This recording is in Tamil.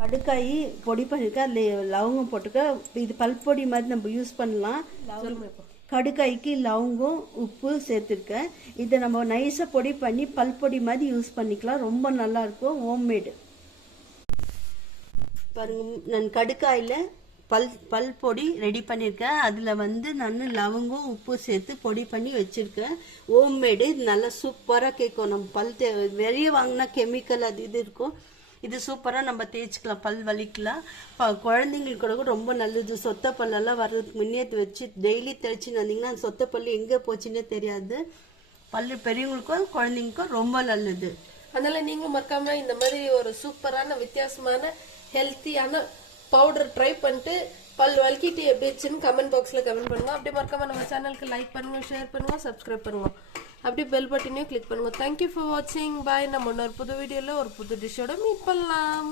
கடுக்காய் பொடி பண்ணிருக்க, அதில் லவங்கம் போட்டுக்க. இது பல்பொடி மாதிரி நம்ம யூஸ் பண்ணலாம். கடுக்காய்க்கு லவங்கம் உப்பு சேர்த்துருக்கேன். இதை நம்ம நைஸாக பொடி பண்ணி பல்பொடி மாதிரி யூஸ் பண்ணிக்கலாம். ரொம்ப நல்லாயிருக்கும். ஹோம்மேடு பாருங்க. நான் கடுக்காயில் பல் பொடி ரெடி பண்ணியிருக்கேன். அதில் நான் லவங்கம் உப்பு சேர்த்து பொடி பண்ணி வச்சுருக்கேன். ஹோம்மேடு. இது நல்லா சூப்பராக கேட்கும். நம்ம வெளியே வாங்கினா கெமிக்கல் அது இது இருக்கும். இது சூப்பராக நம்ம தேய்ச்சிக்கலாம், பல் வலிக்கலாம். குழந்தைங்களுக்கு கூட ரொம்ப நல்லது. சொத்த பல்லெல்லாம் வர்றதுக்கு முன்னே வச்சு டெய்லி தேய்ச்சின்னு வந்தீங்கன்னா அந்த சொத்த பல் எங்கே போச்சுன்னே தெரியாது. பல்லு பெரியவங்களுக்கும் குழந்தைங்களுக்கும் ரொம்ப நல்லது. அதனால நீங்களும் மறக்காம இந்த மாதிரி ஒரு சூப்பரான வித்தியாசமான ஹெல்த்தியான பவுடர் ட்ரை பண்ணிட்டு பல் வலிக்கிட்டு எப்படி வச்சுன்னு கமெண்ட் பாக்ஸ்ல கமெண்ட் பண்ணுங்க. அப்படியே மறக்காம நம்ம சேனலுக்கு லைக் பண்ணுங்க, ஷேர் பண்ணுங்க, சப்ஸ்கிரைப் பண்ணுங்க. அப்படியே பெல் பட்டனையும் கிளிக் பண்ணுங்க. தேங்க்யூ ஃபார் வாட்சிங். பாய். நம்ம இன்னொரு புது வீடியோல ஒரு புது டிஷ்ஷோட மீட் பண்ணலாம்.